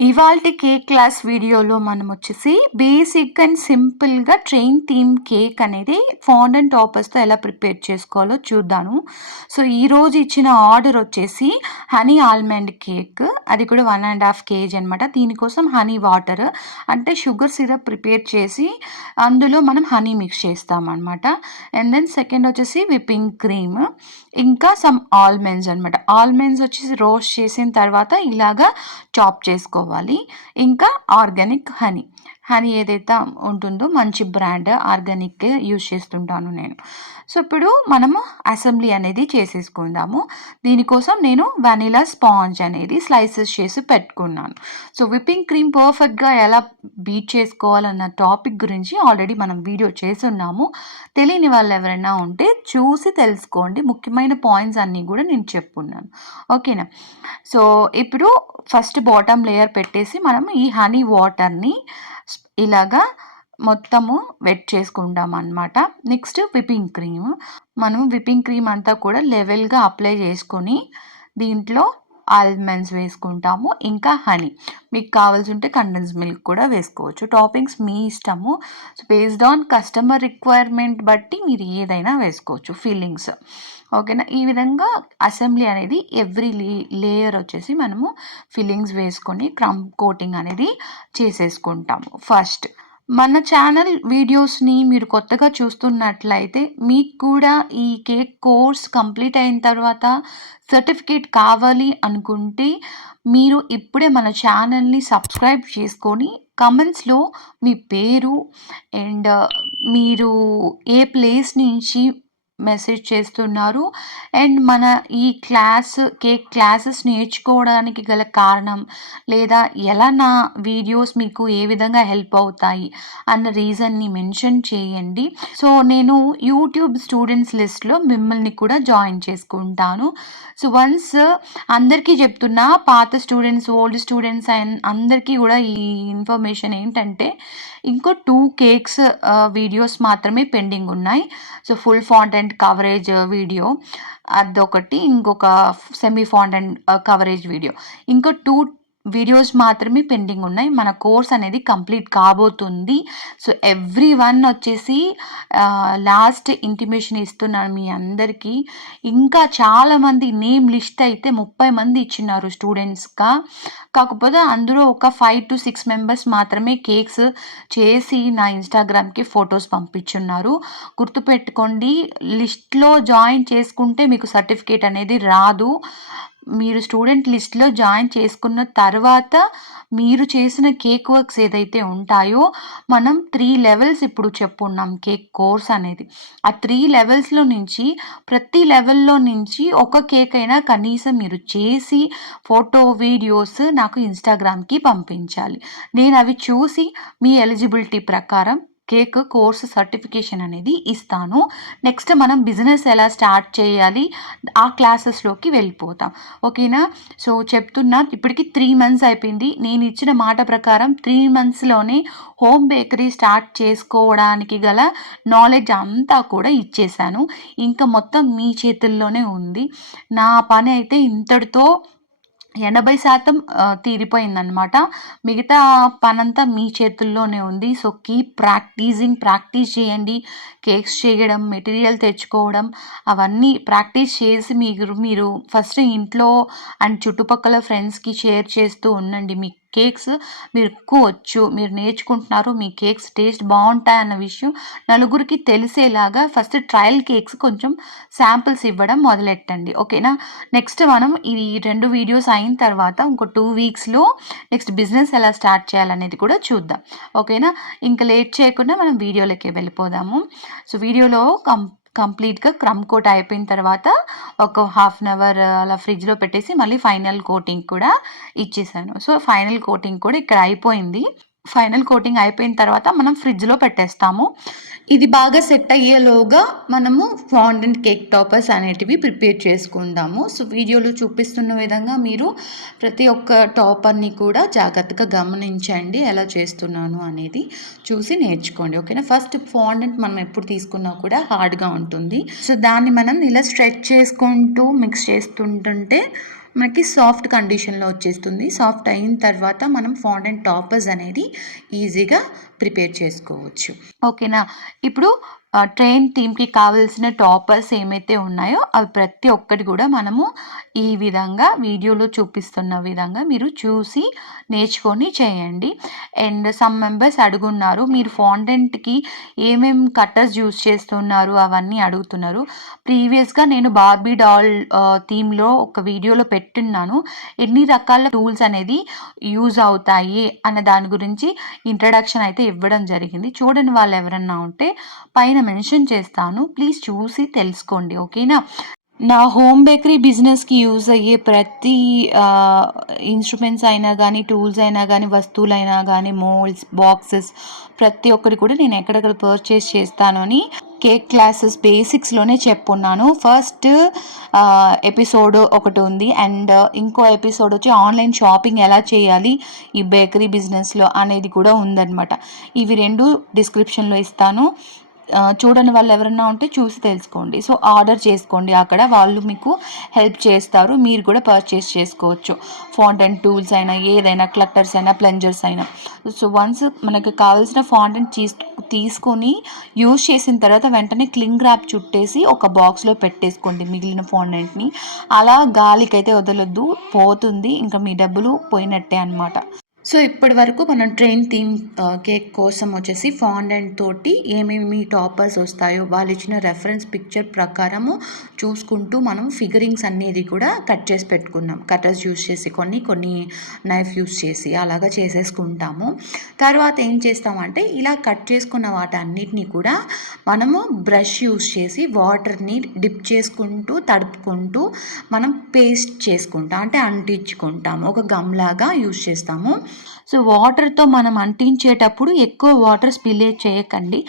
ఇవాల్టి cake class వీడియోలో మనం వచ్చేసి బేసిక్ అండ్ సింపుల్గా ట్రైన్ థీమ్ కేక్ అనేది ఫాండెంట్ టాపర్స్తో ఎలా ప్రిపేర్ చేసుకోవాలో చూద్దాము. సో ఈరోజు ఇచ్చిన ఆర్డర్ వచ్చేసి హనీ ఆల్మండ్ కేక్, అది కూడా 1.5 kg అనమాట. దీనికోసం హనీ వాటర్ అంటే షుగర్ సిరప్ ప్రిపేర్ చేసి అందులో మనం హనీ మిక్స్ చేస్తామన్నమాట. అండ్ దెన్ సెకండ్ వచ్చేసి విప్పింగ్ క్రీమ్, ఇంకా సమ్ ఆల్మండ్స్ అనమాట. ఆల్మండ్స్ వచ్చేసి రోస్ట్ చేసిన తర్వాత ఇలాగా చాప్ చేసుకోవాలి. ఇంకా ఆర్గానిక్ హనీ, హనీ ఏదైతే ఉంటుందో మంచి బ్రాండ్ ఆర్గానిక్ యూజ్ చేస్తుంటాను నేను. సో ఇప్పుడు మనము అసెంబ్లీ అనేది చేసేసుకుందాము. దీనికోసం నేను వెనిలా స్పాంజ్ అనేది స్లైసెస్ చేసి పెట్టుకున్నాను. సో విప్పింగ్ క్రీమ్ పర్ఫెక్ట్గా ఎలా బీట్ చేసుకోవాలన్న టాపిక్ గురించి ఆల్రెడీ మనం వీడియో చేస్తున్నాము. తెలియని వాళ్ళు ఎవరైనా ఉంటే చూసి తెలుసుకోండి. ముఖ్యమైన పాయింట్స్ అన్నీ కూడా నేను చెప్పున్నాను, ఓకేనా. సో ఇప్పుడు ఫస్ట్ బాటమ్ లేయర్ పెట్టేసి మనం ఈ హనీ వాటర్ని ఇలాగా మొత్తము వెట్ చేసుకుంటాం అన్నమాట. నెక్స్ట్ విప్పింగ్ క్రీమ్, మనం విప్పింగ్ క్రీమ్ అంతా కూడా లెవెల్గా అప్లై చేసుకొని దీంట్లో ఆల్మండ్స్ వేసుకుంటాము, ఇంకా హనీ. మీకు కావాల్సి ఉంటే కండెన్స్ మిల్క్ కూడా వేసుకోవచ్చు. టాపింగ్స్ మీ ఇష్టము. So based on customer requirement బట్టి మీరు ఏదైనా వేసుకోవచ్చు ఫీలింగ్స్, ఓకేనా. ఈ విధంగా అసెంబ్లీ అనేది ఎవ్రీ లేయర్ వచ్చేసి మనము ఫిల్లింగ్స్ వేసుకొని క్రమ్ కోటింగ్ అనేది చేసేసుకుంటాము. ఫస్ట్ మన ఛానల్ వీడియోస్ని మీరు కొత్తగా చూస్తున్నట్లయితే మీకు కూడా ఈ కేక్ కోర్స్ కంప్లీట్ అయిన తర్వాత సర్టిఫికేట్ కావాలి అనుకుంటే మీరు ఇప్పుడే మన ఛానల్ని సబ్స్క్రైబ్ చేసుకొని కమెంట్స్లో మీ పేరు అండ్ మీరు ఏ ప్లేస్ నుంచి మెసేజ్ చేస్తున్నారు అండ్ మన ఈ కేక్ క్లాసెస్ నేర్చుకోవడానికి గల కారణం, లేదా ఎలా నా వీడియోస్ మీకు ఏ విధంగా హెల్ప్ అవుతాయి అన్న రీజన్ని మెన్షన్ చేయండి. సో నేను యూట్యూబ్ స్టూడెంట్స్ లిస్ట్లో మిమ్మల్ని కూడా జాయిన్ చేసుకుంటాను. సో వన్స్ అందరికీ చెప్తున్నా, పాత స్టూడెంట్స్, ఓల్డ్ స్టూడెంట్స్ అండ్ అందరికీ కూడా ఈ ఇన్ఫర్మేషన్ ఏంటంటే ఇంకో 2 కేక్స్ వీడియోస్ మాత్రమే పెండింగ్ ఉన్నాయి. So full fondant coverage video అదొకటి, ఇంకొక సెమీ ఫాండెంట్ కవరేజ్ వీడియో, ఇంకో 2 వీడియోస్ మాత్రమే పెండింగ్ ఉన్నాయి. మన కోర్స్ అనేది కంప్లీట్ కాబోతుంది. సో ఎవ్రీ వన్ వచ్చేసి లాస్ట్ ఇంటిమేషన్ ఇస్తున్నాను మీ అందరికీ. ఇంకా చాలామంది నేమ్ లిస్ట్ అయితే 30 మంది ఇచ్చినారు స్టూడెంట్స్గా. కాకపోతే అందులో ఒక 5 to 6 మెంబర్స్ మాత్రమే కేక్స్ చేసి నా ఇన్స్టాగ్రామ్కి ఫొటోస్ పంపించున్నారు. గుర్తుపెట్టుకోండి, లిస్ట్లో జాయిన్ చేసుకుంటే మీకు సర్టిఫికేట్ అనేది రాదు. మీరు స్టూడెంట్ లిస్ట్లో జాయిన్ చేసుకున్న తర్వాత మీరు చేసిన కేక్ వర్క్స్ ఏదైతే ఉంటాయో, మనం 3 లెవెల్స్ ఇప్పుడు చెప్పున్నాం కేక్ కోర్స్ అనేది. ఆ 3 లెవెల్స్లో నుంచి ప్రతి లెవెల్లో నుంచి ఒక కేక్ అయినా కనీసం మీరు చేసి ఫోటో వీడియోస్ నాకు ఇన్స్టాగ్రామ్కి పంపించాలి. నేను అవి చూసి మీ ఎలిజిబిలిటీ ప్రకారం కేక్ కోర్స్ సర్టిఫికేషన్ అనేది ఇస్తాను. నెక్స్ట్ మనం బిజినెస్ ఎలా స్టార్ట్ చేయాలి ఆ క్లాసెస్లోకి వెళ్ళిపోతాం, ఓకేనా. సో చెప్తున్నా, ఇప్పటికి 3 months అయిపోయింది. నేను ఇచ్చిన మాట ప్రకారం 3 monthsలోనే హోమ్ బేకరీ స్టార్ట్ చేసుకోవడానికి గల నాలెడ్జ్ అంతా కూడా ఇచ్చేసాను. ఇంకా మొత్తం మీ చేతుల్లోనే ఉంది. నా పని అయితే ఇంతటితో 80% తీరిపోయిందనమాట. మిగతా పనంతా మీ చేతుల్లోనే ఉంది. సో కీప్ ప్రాక్టీస్ చేయండి. కేక్స్ చేయడం, మెటీరియల్ తెచ్చుకోవడం, అవన్నీ ప్రాక్టీస్ చేసి మీరు ఫస్ట్ ఇంట్లో అండ్ చుట్టుపక్కల ఫ్రెండ్స్కి షేర్ చేస్తూ ఉండండి. మీ కేక్స్ మీరు ఎక్కువ వచ్చు, మీరు నేర్చుకుంటున్నారు, మీ కేక్స్ టేస్ట్ బాగుంటాయన్న విషయం నలుగురికి తెలిసేలాగా ఫస్ట్ ట్రయల్ కేక్స్ కొంచెం శాంపిల్స్ ఇవ్వడం మొదలెట్టండి, ఓకేనా. నెక్స్ట్ మనం ఈ 2 వీడియోస్ అయిన తర్వాత ఇంకో 2 weeksలో నెక్స్ట్ బిజినెస్ ఎలా స్టార్ట్ చేయాలనేది కూడా చూద్దాం, ఓకేనా. ఇంకా లేట్ చేయకుండా మనం వీడియోలోకి వెళ్ళిపోదాము. సో వీడియోలో కంప్లీట్గా క్రమ్ కోట్ అయిపోయిన తర్వాత ఒక 1/2 hour అలా ఫ్రిడ్జ్లో పెట్టేసి మళ్ళీ ఫైనల్ కోటింగ్ కూడా ఇచ్చేసాను. సో ఫైనల్ కోటింగ్ కూడా ఇక్కడ అయిపోయింది. ఫైనల్ కోటింగ్ అయిపోయిన తర్వాత మనం ఫ్రిడ్జ్లో పెట్టేస్తాము. ఇది బాగా సెట్ అయ్యేలోగా మనము ఫాండెంట్ కేక్ టాపర్స్ అనేటివి ప్రిపేర్ చేసుకుందాము. సో వీడియోలో చూపిస్తున్న విధంగా మీరు ప్రతి ఒక్క టాపర్ని కూడా జాగ్రత్తగా గమనించండి, ఎలా చేస్తున్నాను అనేది చూసి నేర్చుకోండి, ఓకేనా. ఫస్ట్ ఫాండెంట్ మనం ఎప్పుడు తీసుకున్నా కూడా హార్డ్గా ఉంటుంది. సో దాన్ని మనం ఇలా స్ట్రెచ్ చేసుకుంటూ మిక్స్ చేస్తుంటుంటే మనకి సాఫ్ట్ కండిషన్లో వచ్చేస్తుంది. సాఫ్ట్ అయిన తర్వాత మనం ఫాండెంట్ టాపర్స్ అనేది ఈజీగా ప్రిపేర్ చేసుకోవచ్చు. ఓకేనా. ఇప్పుడు ట్రైన్ థీమ్కి కావాల్సిన టాపర్స్ ఏమైతే ఉన్నాయో అవి ప్రతి ఒక్కటి కూడా మనము ఈ విధంగా వీడియోలో చూపిస్తున్న విధంగా మీరు చూసి నేర్చుకొని చేయండి. అండ్ సమ్ మెంబర్స్ అడుగున్నారు, మీరు ఫాండెంట్కి కట్టర్స్ యూస్ చేస్తున్నారు అవన్నీ అడుగుతున్నారు. ప్రీవియస్గా నేను బార్బీ డాల్ థీమ్లో ఒక వీడియోలో పెట్టున్నాను, ఎన్ని రకాల టూల్స్ అనేది యూజ్ అవుతాయి అన్న దాని గురించి ఇంట్రడక్షన్ అయితే ఇవ్వడం జరిగింది. చూడని వాళ్ళు ఎవరన్నా ఉంటే పైన మెన్షన్ చేస్తాను, ప్లీజ్ చూసి తెలుసుకోండి. ఓకేనా. నా హోమ్ బేకరీ బిజినెస్కి యూజ్ అయ్యే ప్రతి ఇన్స్ట్రుమెంట్స్ అయినా కానీ, టూల్స్ అయినా కానీ, వస్తువులైనా కానీ, మోల్డ్స్, బాక్సెస్ ప్రతి ఒక్కటి కూడా నేను ఎక్కడెక్కడ పర్చేస్ చేస్తాను అని కేక్ క్లాసెస్ బేసిక్స్లోనే చెప్పున్నాను. ఫస్ట్ ఎపిసోడ్ ఒకటి ఉంది, అండ్ ఇంకో ఎపిసోడ్ వచ్చి ఆన్లైన్ షాపింగ్ ఎలా చేయాలి ఈ బేకరీ బిజినెస్లో అనేది కూడా ఉందన్నమాట. ఇవి రెండు డిస్క్రిప్షన్లో ఇస్తాను, చూడని వాళ్ళు ఎవరన్నా ఉంటే చూసి తెలుసుకోండి. సో ఆర్డర్ చేసుకోండి, అక్కడ వాళ్ళు మీకు హెల్ప్ చేస్తారు, మీరు కూడా పర్చేస్ చేసుకోవచ్చు. ఫాండెంట్ టూల్స్ అయినా, ఏదైనా క్లట్టర్స్ అయినా, ప్లంజర్స్ అయినా. సో వన్స్ మనకు కావాల్సిన ఫాండెంట్ తీసుకొని యూజ్ చేసిన తర్వాత వెంటనే క్లింగ్ ర్యాప్ చుట్టేసి ఒక బాక్స్లో పెట్టేసుకోండి మిగిలిన ఫాండెంట్ని. అలా గాలికైతే వదలొద్దు, పోతుంది, ఇంకా మీ డబ్బులు పోయినట్టే అనమాట. సో ఇప్పటి వరకు మనం ట్రైన్ థీమ్ కేక్ కోసం వచ్చేసి ఫాండెంట్ తోటి ఏమేమి టాపర్స్ వస్తాయో వాళ్ళు ఇచ్చిన రెఫరెన్స్ పిక్చర్ ప్రకారము చూసుకుంటూ మనం ఫిగరింగ్స్ అనేది కూడా కట్ చేసి పెట్టుకున్నాం. కటర్స్ యూస్ చేసి కొన్ని నైఫ్ యూస్ చేసి అలాగా చేసేసుకుంటాము. తర్వాత ఏం చేస్తామంటే ఇలా కట్ చేసుకున్న వాటన్నిటిని కూడా మనము బ్రష్ యూస్ చేసి వాటర్ని డిప్ చేసుకుంటూ తడుపుకుంటూ మనం పేస్ట్ చేసుకుంటాం, అంటే అంటించుకుంటాము, ఒక గమ్లాగా యూస్ చేస్తాము. సో వాటర్తో మనం అంటించేటప్పుడు ఎక్కువ వాటర్ స్పిల్లేజ్ చేయకండి,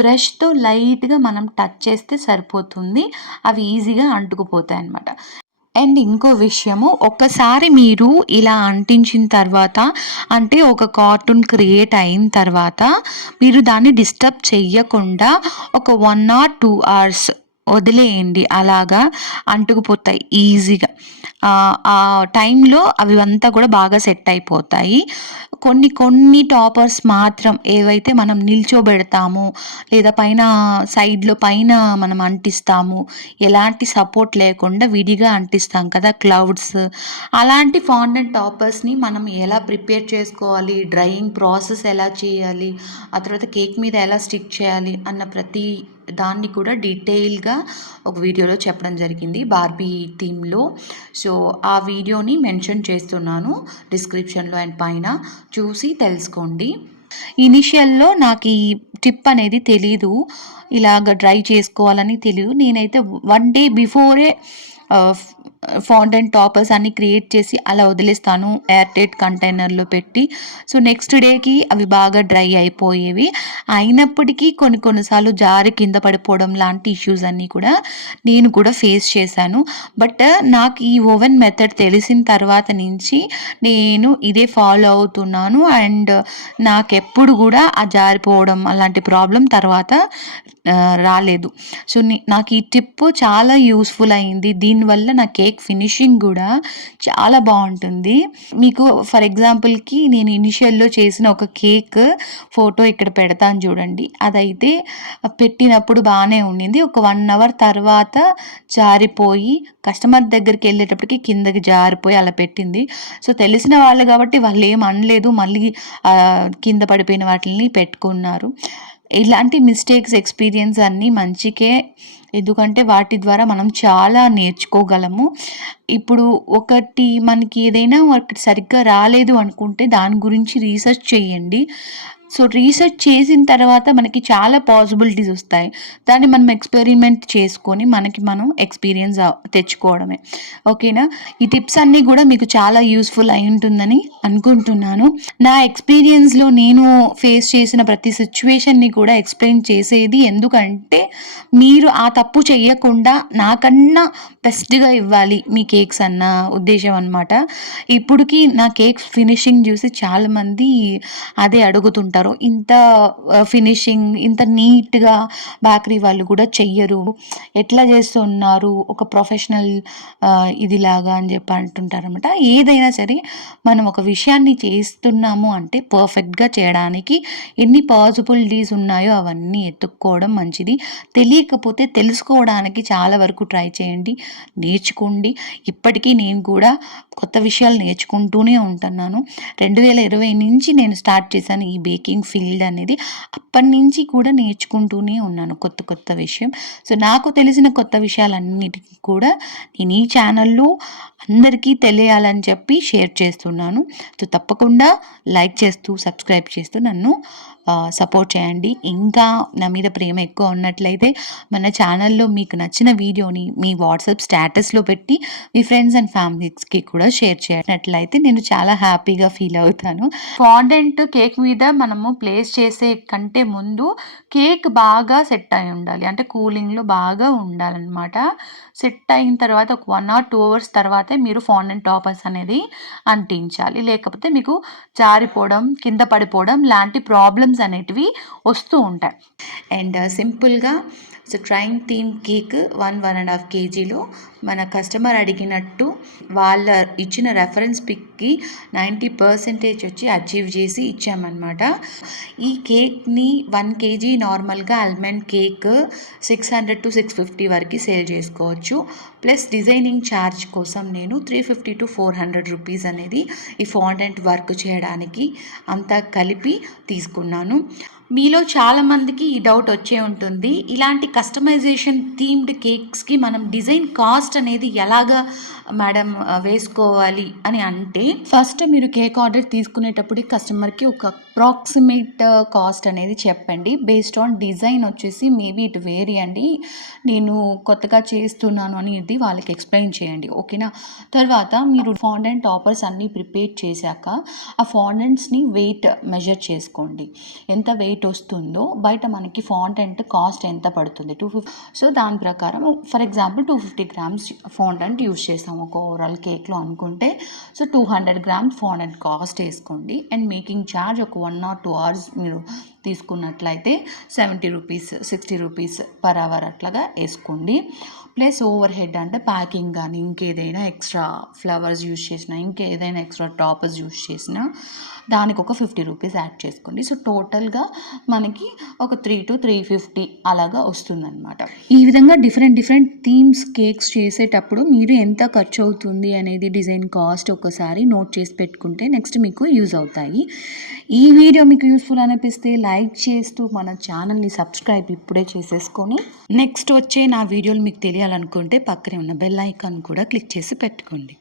బ్రష్తో లైట్గా మనం టచ్ చేస్తే సరిపోతుంది, అవి ఈజీగా అంటుకుపోతాయి అన్నమాట. అండ్ ఇంకో విషయము, ఒక్కసారి మీరు ఇలా అంటించిన తర్వాత, అంటే ఒక కార్టూన్ క్రియేట్ అయిన తర్వాత మీరు దాన్ని డిస్టర్బ్ చెయ్యకుండా ఒక 1 or 2 hours వదిలేయండి, అలాగా అంటుకుపోతాయి ఈజీగా. ఆ టైంలో అవి అంతా కూడా బాగా సెట్ అయిపోతాయి. కొన్ని టాపర్స్ మాత్రం ఏవైతే మనం నిల్చోబెడతాము లేదా పైన సైడ్లో పైన మనం అంటిస్తాము, ఎలాంటి సపోర్ట్ లేకుండా విడిగా అంటిస్తాం కదా క్లౌడ్స్, అలాంటి ఫాండెంట్ టాపర్స్ని మనం ఎలా ప్రిపేర్ చేసుకోవాలి, డ్రైయింగ్ ప్రాసెస్ ఎలా చేయాలి, ఆ తర్వాత కేక్ మీద ఎలా స్టిక్ చేయాలి అన్న ప్రతి దాన్ని కూడా డీటెయిల్గా ఒక వీడియోలో చెప్పడం జరిగింది బార్బీ థీమ్లో. సో ఆ వీడియోని మెన్షన్ చేస్తున్నాను డిస్క్రిప్షన్లో అండ్ పైన, చూసి తెలుసుకోండి. ఇనిషియల్లో నాకు ఈ టిప్ అనేది తెలీదు, ఇలాగ డ్రై చేసుకోవాలని తెలియదు. నేనైతే 1 day బిఫోరే ఫాండెంట్ టాపర్స్ అన్ని క్రియేట్ చేసి అలా వదిలేస్తాను ఎయిర్ టైట్ కంటైనర్లో పెట్టి. సో నెక్స్ట్ డేకి అవి బాగా డ్రై అయిపోయేవి. అయినప్పటికీ కొన్నిసార్లు జారి కింద పడిపోవడం లాంటి ఇష్యూస్ అన్నీ కూడా నేను కూడా ఫేస్ చేశాను. బట్ నాకు ఈ ఓవెన్ మెథడ్ తెలిసిన తర్వాత నుంచి నేను ఇదే ఫాలో అవుతున్నాను, అండ్ నాకెప్పుడు కూడా ఆ జారిపోవడం అలాంటి ప్రాబ్లం తర్వాత రాలేదు. సో నాకు ఈ టిప్ చాలా యూస్ఫుల్ అయింది, దీనివల్ల నా కేక్ ఫినిషింగ్ కూడా చాలా బాగుంటుంది. మీకు ఫర్ ఎగ్జాంపుల్కి నేను ఇనిషియల్లో చేసిన ఒక కేక్ ఫోటో ఇక్కడ పెడతాను చూడండి. అదైతే పెట్టినప్పుడు బాగానే ఉండింది, ఒక 1 hour తర్వాత జారిపోయి కస్టమర్ దగ్గరికి వెళ్ళేటప్పటికి కిందకి జారిపోయి అలా పెట్టింది. సో తెలిసిన వాళ్ళు కాబట్టి వాళ్ళు ఏం అనలేదు, మళ్ళీ కింద పడిపోయిన వాటిని పెట్టుకున్నారు. ఇలాంటి మిస్టేక్స్ ఎక్స్పీరియన్స్ అన్నీ మంచికే, ఎందుకంటే వాటి ద్వారా మనం చాలా నేర్చుకోగలము. ఇప్పుడు మనకి ఏదైనా ఒకటి సరిగ్గా రాలేదు అనుకుంటే దాని గురించి రీసెర్చ్ చేయండి. సో రీసెర్చ్ చేసిన తర్వాత మనకి చాలా పాసిబిలిటీస్ వస్తాయి, దాన్ని మనం ఎక్స్పెరిమెంట్ చేసుకొని మనం ఎక్స్పీరియన్స్ తెచ్చుకోవడమే. ఓకేనా. ఈ టిప్స్ అన్నీ కూడా మీకు చాలా యూస్ఫుల్ అయి ఉంటుందని అనుకుంటున్నాను. నా ఎక్స్పీరియన్స్లో నేను ఫేస్ చేసిన ప్రతి సిచ్యువేషన్ని కూడా ఎక్స్ప్లెయిన్ చేసేది ఎందుకంటే మీరు ఆ తప్పు చెయ్యకుండా నాకన్నా బెస్ట్గా ఇవ్వాలి మీ కేక్స్ అన్న ఉద్దేశం అనమాట. ఇప్పటికి నా కేక్ ఫినిషింగ్ చూసి చాలామంది అదే అడుగుతుంటారు, ఉంటారో ఇంత ఫినిషింగ్ ఇంత నీట్‌గా బేకరీ వాళ్ళు కూడా చెయ్యరు. ఎట్లా చేస్తున్నారు ఒక ప్రొఫెషనల్ ఇదిలాగా అని చెప్పి అంటుంటారనమాట. ఏదైనా సరే మనం ఒక విషయాన్ని చేస్తున్నాము అంటే పర్ఫెక్ట్‌గా చేయడానికి ఎన్ని పాసిబిలిటీస్ ఉన్నాయో అవన్నీ ఎతుక్కోవడం మంచిది. తెలియకపోతే తెలుసుకోవడానికి చాలా వరకు ట్రై చేయండి. నేర్చుకోండి. ఇప్పటికీ నేను కూడా కొత్త విషయాలు నేర్చుకుంటూనే ఉంటున్నాను. 2020 నుంచి నేను స్టార్ట్ చేశాను ఈ బేకింగ్ ఫీల్డ్ అనేది. అప్పటినుంచి కూడా నేర్చుకుంటూనే ఉన్నాను కొత్త కొత్త విషయం. సో, నాకు తెలిసిన కొత్త విషయాలన్నిటికి కూడా నేను ఈ ఛానల్‌లో అందరికీ తెలియాలని చెప్పి షేర్ చేస్తున్నాను. సో, తప్పకుండా లైక్ చేస్తూ, సబ్స్క్రైబ్ చేస్తూ నన్ను సపోర్ట్ చేయండి. ఇంకా నా మీద ప్రేమ ఎక్కువ ఉన్నట్లయితే మన ఛానల్‌లో మీకు నచ్చిన వీడియోని మీ వాట్సాప్ స్టేటస్‌లో పెట్టి మీ ఫ్రెండ్స్ అండ్ ఫ్యామిలీస్‌కి కూడా షేర్ చేయనట్లయితే నేను చాలా హ్యాపీగా ఫీల్ అవుతాను. ఫాండెంట్ కేక్ మీద మనము ప్లేస్ చేసే కంటే ముందు కేక్ బాగా సెట్ అయి ఉండాలి. అంటే కూలింగ్‌లో బాగా ఉండాలనమాట. సెట్ అయిన తర్వాత ఒక 1 ఆర్ 2 అవర్స్ తర్వాతే మీరు ఫాండెంట్ టాపర్స్ అనేది అంటించాలి. లేకపోతే మీకు జారిపోవడం, కింద పడిపోవడం లాంటి ప్రాబ్లమ్స్ అనేటివి వస్తూ ఉంటాయి. అండ్ సింపుల్‌గా సో, ట్రైన్ థీమ్ కేక్ 1.5 కేజీలో మన కస్టమర్ అడిగినట్టు వాళ్ళ ఇచ్చిన రెఫరెన్స్ పిక్‌కి 90% వచ్చి అచీవ్ చేసి ఇచ్చామన్నమాట. ఈ కేక్‌ని 1 కేజీ నార్మల్‌గా ఆల్మండ్ కేక్ 600-650 వరకు సేల్ చేసుకోవచ్చు. ప్లస్ డిజైనింగ్ ఛార్జ్ కోసం నేను 350-400 రూపీస్ అనేది ఈ ఫాండెంట్ వర్క్ చేయడానికి అంతా కలిపి తీసుకున్నాను. మీలో చాలామందికి ఈ డౌట్ వచ్చే ఉంటుంది. ఇలాంటి కస్టమైజేషన్ థీమ్డ్ కేక్స్‌కి మనం డిజైన్ కాస్ట్ అనేది ఎలాగా మేడం వేసుకోవాలి అని అంటే, ఫస్ట్ మీరు కేక్ ఆర్డర్ తీసుకునేటప్పుడే కస్టమర్‌కి ఒక అప్రాక్సిమేట్ కాస్ట్ అనేది చెప్పండి. బేస్డ్ ఆన్ డిజైన్ వచ్చేసి మేబీ ఇట్ వేరీ అండి. నేను కొత్తగా చేస్తున్నాను అని ఇది వాళ్ళకి ఎక్స్‌ప్లెయిన్ చేయండి. ఓకేనా? తర్వాత మీరు ఫాండెంట్ టాపర్స్ అన్నీ ప్రిపేర్ చేశాక ఆ ఫాండెంట్స్‌ని వెయిట్ మెజర్ చేసుకోండి. ఎంత వెయిట్ వస్తుందో బయట మనకి ఫాండెంట్ కాస్ట్ ఎంత పడుతుంది 250. సో, దాని ప్రకారం for example 250 grams fondant use చేసాం ఒక ఓవరాల్ కేక్‌లో అనుకుంటే, సో 200 గ్రామ్స్ ఫాండెంట్ కాస్ట్ వేసుకోండి. అండ్ మేకింగ్ ఛార్జ్ ఒక 1 ఆర్ 2 అవర్స్ మీరు తీసుకున్నట్లయితే 70 రూపీస్ 60 రూపీస్ పర్ అవర్ అట్లాగా వేసుకోండి. ప్లస్ ఓవర్ హెడ్ అంటే ప్యాకింగ్ కానీ ఇంకేదైనా ఎక్స్ట్రా ఫ్లవర్స్ యూజ్ చేసినా ఇంకేదైనా ఎక్స్ట్రా టాపర్స్ యూజ్ చేసినా దానికి ఒక 50 రూపీస్ యాడ్ చేసుకోండి. సో, టోటల్‌గా మనకి ఒక 3-350 అలాగా వస్తుందన్నమాట. ఈ విధంగా డిఫరెంట్ థీమ్స్ కేక్స్ చేసేటప్పుడు మీరు ఎంత ఖర్చు అవుతుంది అనేది డిజైన్ కాస్ట్ ఒకసారి నోట్ చేసి పెట్టుకుంటే నెక్స్ట్ మీకు యూజ్ అవుతాయి. ఈ వీడియో మీకు యూస్ఫుల్ అనిపిస్తే లైక్ చేస్తూ మన ఛానల్ని సబ్స్క్రైబ్ ఇప్పుడే చేసేసుకొని నెక్స్ట్ వచ్చే నా వీడియోలు మీకు తెలియాలనుకుంటే పక్కనే ఉన్న బెల్ ఐకాన్ కూడా క్లిక్ చేసి పెట్టుకోండి.